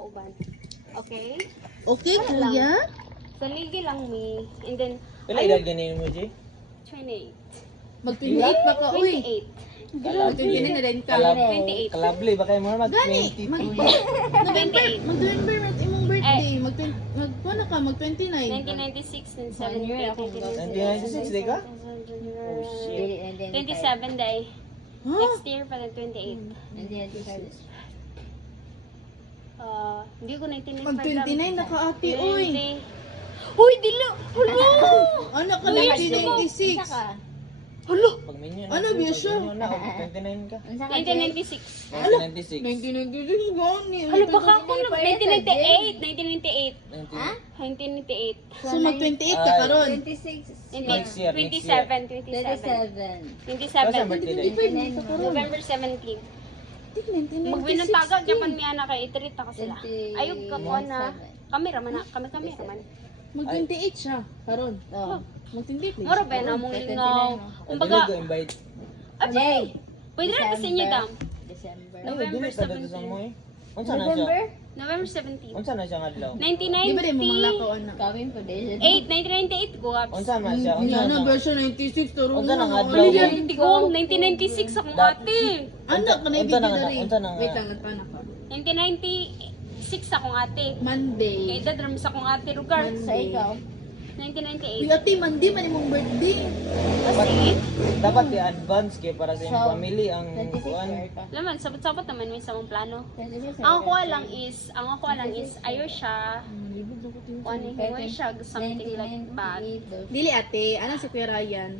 kauban. Okay? Okay, Wala kuya? Sa ligi lang mi. And then, Pila edad ganin mo, G? 28. Mag-28 pa ka, uy. 28. Mag-29 na rin ka. 28. Kalabli, baka yung mga Gani, mag-22 mag- years. November, 28. mag-November mat imong birthday. Ano ka, mag-29. 1996 and 7 1 year ako 1996, di ka? Oh, shit. 27 day. Ha? Next year pa ng 28. Hindi ko 1995. Mag-29 na ka, ate, uy. Uy, dilo! Hulo! Ano ka, Uy, 1996? Hulo! Pag minyo Ano, pag Biosyo? minyo na, 29 ka. 1996. 1996. 1996, gani. Halo, baka ako na 1998. 1998. 19. 1998. So, mag-28 ka karon. 26. Next year, 27. 27. 27. Kasi 27. birthday day. 25 ka karon. November 17. 1996. Magwinuntaga, Japan mi anak kay itrita ka sila. 27. Ayog ka po na. Kameraman na, kami raman. Mag-28 siya, karon. Oh. Mag-28 please. Moro ba na mong lingaw. Kumbaga, Kumbaga, invite. Jay. pwede na kasi niyo dam. December. November Dili pa dito sa 17. mo eh. Unsa na siya? November? November 17. Unsa na siya nga adlaw? Di ba rin mo manglakaw, anak? Kami po din. 1998 ko ups. Unsa na siya? Hindi Unsa na, na? version 96, turo Unsa na nga mo. adlaw? Ano yan? Tigong 1996 akong ate. Anak ka na Unsa ibigay na na nga? rin. Unsa na nga? Wait lang, at paano ka? 1996 akong ate. Kay Monday. edad ram sa akong ate lugar. Sa ikaw. 'Uy, 1998. ate, Monday man imong birthday. Kasi, Dapat i-advance kay para sa So, iyong family ang 26 kuan. year ka. naman, sabot-sabot naman may sa mong plano. 26 Ang ako year lang is, ayaw siya, ano, hingoy siya, something like that. 1998. Dili ate, anong si Kuya Ryan?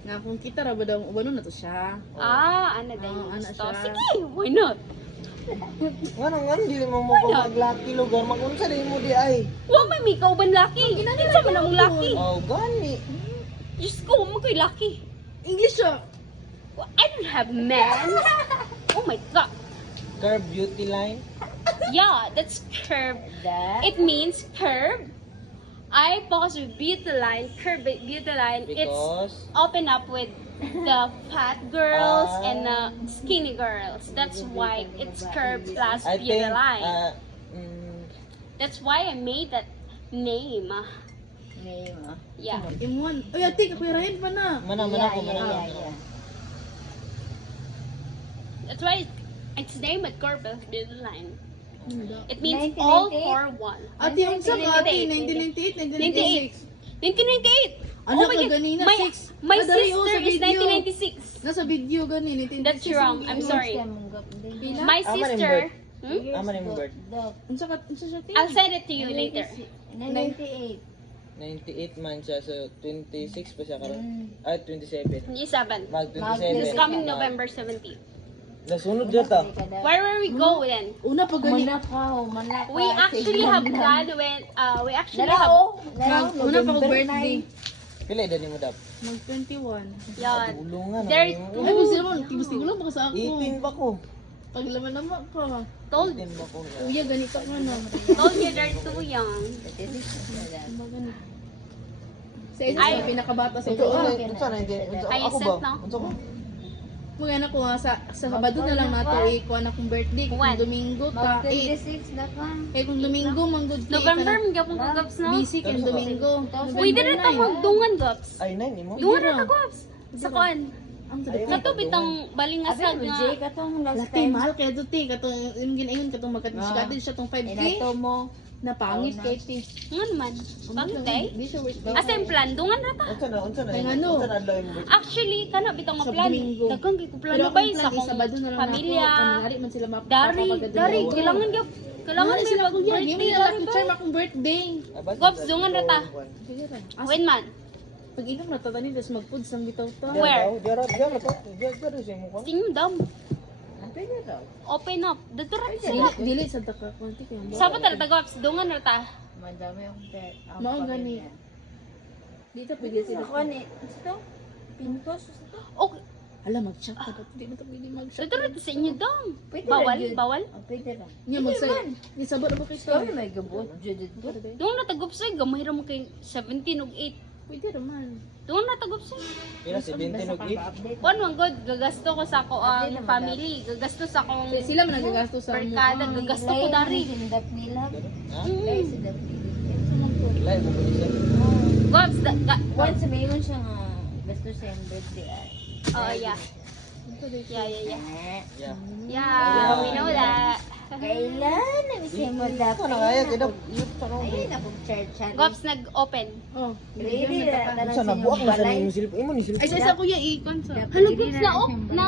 Nga kung kita ra ba daw, ubano na to siya. Ano din Oo, ano gusto. siya. Sige, why not? Ngano dili mo mo ko maglaki lugar magunsa din mo di ay. Huwag may mikaw ban laki. Kinsa man ang laki. Oh, gani. Diyos ko, mo ko'y laki. English siya. I don't have man. Oh my God. Curve beauty line. Yeah, that's curve. That. It means curve. I focus with beauty line, curve beauty line. It's Because open up with the fat girls and the skinny girls. That's why it's curve plus I beauty think line. mm, That's why I made that name. Name. Yeah. Imuan. Uy, ate, Kuya Ryan pa na. mana ko mana. That's why it's named at curve plus beauty line. It means 1998? all for one. Ate, yung sa ka, ate, 1998, 1996. 1998. Ano my ka God. ganina, My, 6? my Dari, oh, sister sa is video. 1996. Nasa video gani, 1996. That's wrong. I'm sorry. Pila? My Ama na yung sister. birth. Hmm? Ama na yung birth. Unsa ka, unsa siya, ate? I'll send it to you later. 98. 98 man siya so 26 pa siya karon. Mm. Ay 27. 27. Mag This 27. coming November 17. Nasunod jata. Where will we go then? Una pa gani. Manaka. We actually have planned when we actually have Una pa ko birthday. Pila edad nimo dap? Mag 21. yan. Tulungan. There Ay, mo sila mo, tibus-tibus lang baka sa ako. 18 pa ko. Paglaman naman ka. Told 18 pa ko. Kuya, ganito ka na. told you they're too young. Sa isa Ay. sa pinakabata sa Ito doon. unsa na hindi? Ay, Ako set ba? na. Unsa ko? Mga anak ko nga sa Sabado na lang nato ikuha na kong birthday. Kung When? Domingo ta. Mag 8. 26 na ka. Eh kung Domingo, manggod ka. November, mga pong kagaps no? Busy kay Domingo. Pwede rin ito magdungan gaps. Ay 9 nimo. Dungan rin ito gaps. Sa kuan. Ang Ay, Kato bitang balingasag Abi mo nga. Jay katong last Lati, time. mahal kaya duti. Katong, yung ginayon, katong magkatisigati siya tong 5K. Inato mo. Na pangit Oh, kay Tis. Nga naman. Bakit eh? Di siya worth Asa yung plan? Dungan rin ta. Unsa na? Ay, ano? Unsa na adlaw imong birthday? Actually, kana bitang nga Sa plan. Domingo. Dagang kay ko Pero plano ang ba plan sa is Sabado na lang pamilya. ako. Kanari man sila Dari, kailangan gyud. Kailangan Kanari may sila kuya. Give mag-birthday me dari lucky ba? charm akong birthday. Gops, dungan ra ta. Sige ra. When man? Pag inom na tatani, tapos mag-foods ng bitaw ta. Where? Diara pa. Diara siya mo ko. Tingin dam. Pwede daw. Open up. Dito ra Dili, sila. dili sa taka. Kwanti ko yung Sapa ta Gops, dungan ra ta. Madami akong pet. Mao gani. Dito pwede sila. Ako ni. Ito. Pintos. Okay. Hala, mag-chat ka. Ba't di na ito pwede mag-chat? Dito ra sa inyo dam. Pwede Bawal, ra, Jud. bawal. Oh, pwede ra. Nga, mag-say. Di sabot na ba kayo? Kami may gabot. Judith ko. Dungan ra ta Gops ay gamay ra mo kay 17 ug 8. Pwede naman. Doon na tagop siya. Pila si 20 log it. Kuan man god, gagasto ko sa ko ang family, gagasto sa akong Sila man nagagasto sa perkada, gagasto ko dari. Sindak nila. Ha? Kaya sindak nila. Lain mo ko siya. Gobs, Once sabihin mo siya nga, gusto siya yung birthday ay. oh yeah. Yeah. Yeah. Yeah, we know that. Kailan? Namisay mo dapat. Ano kaya kida youth pa no. Ayun na pong church. Gobs nag-open. Oh, Ready na. Sa nabuak mo sa ning silip imo ni silip. Ay, sa kuya, ikon sa. Hello, Gobs na op, na